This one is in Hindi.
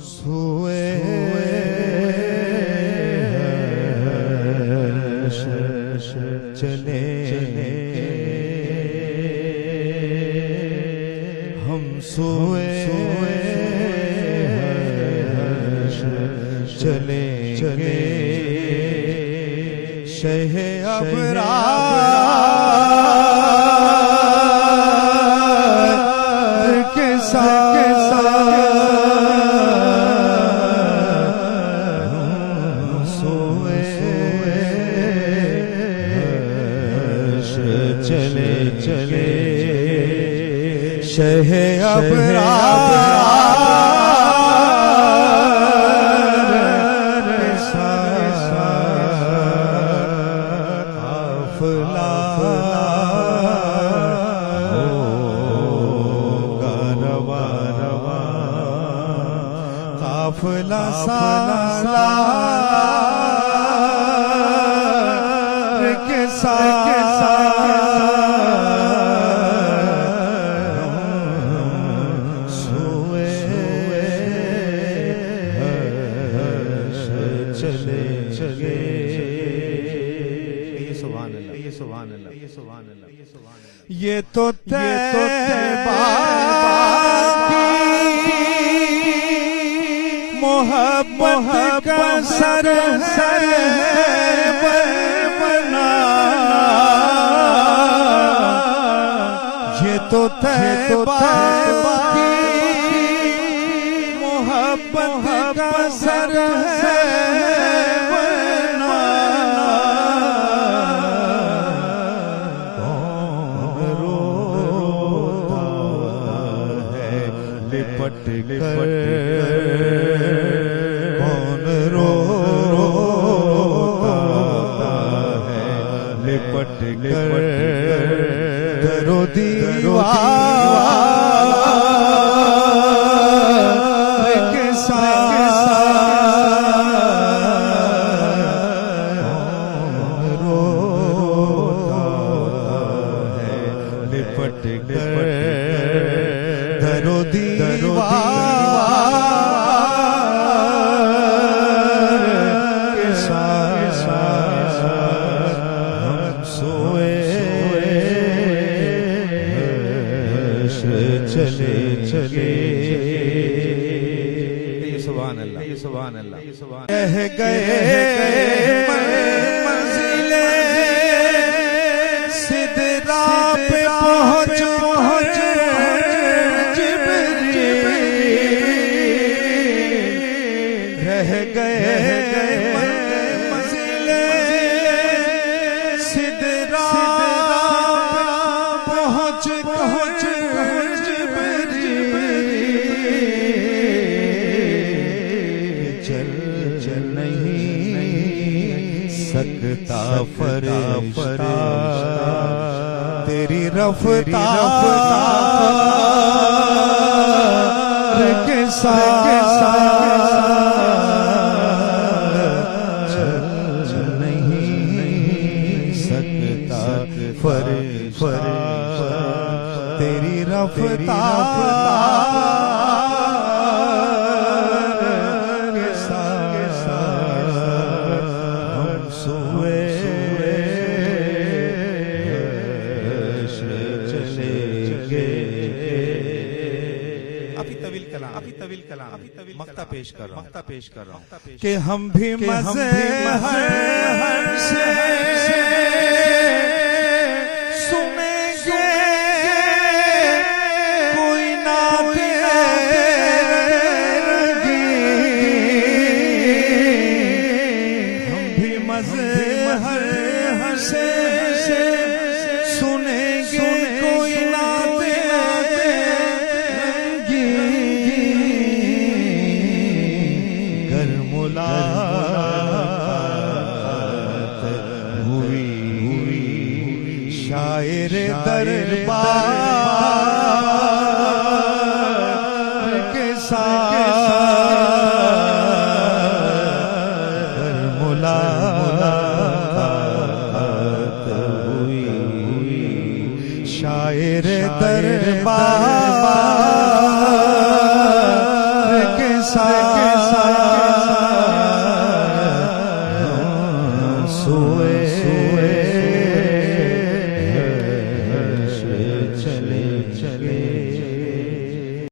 सोए चले हम सोए चले चले शह अबरार के साथ सोए चले चले शह अबरार काफिला सालार के साथ सोए चले चले। ये सुभान अल्लाह, ये सुभान अल्लाह, ये सुभान अल्लाह, ये सुभान अल्लाह। ये तो तैबा मोहब्बत का सर है बना। ये तो तैबा की मोहब्बत का सर है बना। कौन रोता है लिपट कर, लिपट कर दरो दीवार के साथ रोता है लिपट कर दरो दीवार के साथ चले चले। ये सुभान अल्लाह, ये सुभान अल्लाह, ये सुभान। रह गए मंजिले सिदरा पे पहुंच पहुंच जिब्रील। रह गए मंजिले सिदरा पहुंच पहुंच सकता फरिश्ता तेरी रफ्तार के साथ चल नहीं सकता फरिश्ता तेरी रफ्तार मक्ता पेश कर रहा हूँ कि हम भी मज़े हर से सुनेंगे कोई नात हम भी मज़े हर से सुनेंगे कोई नात शायर दरबार के साथ मुलाकात हुई शायर दरबार सोए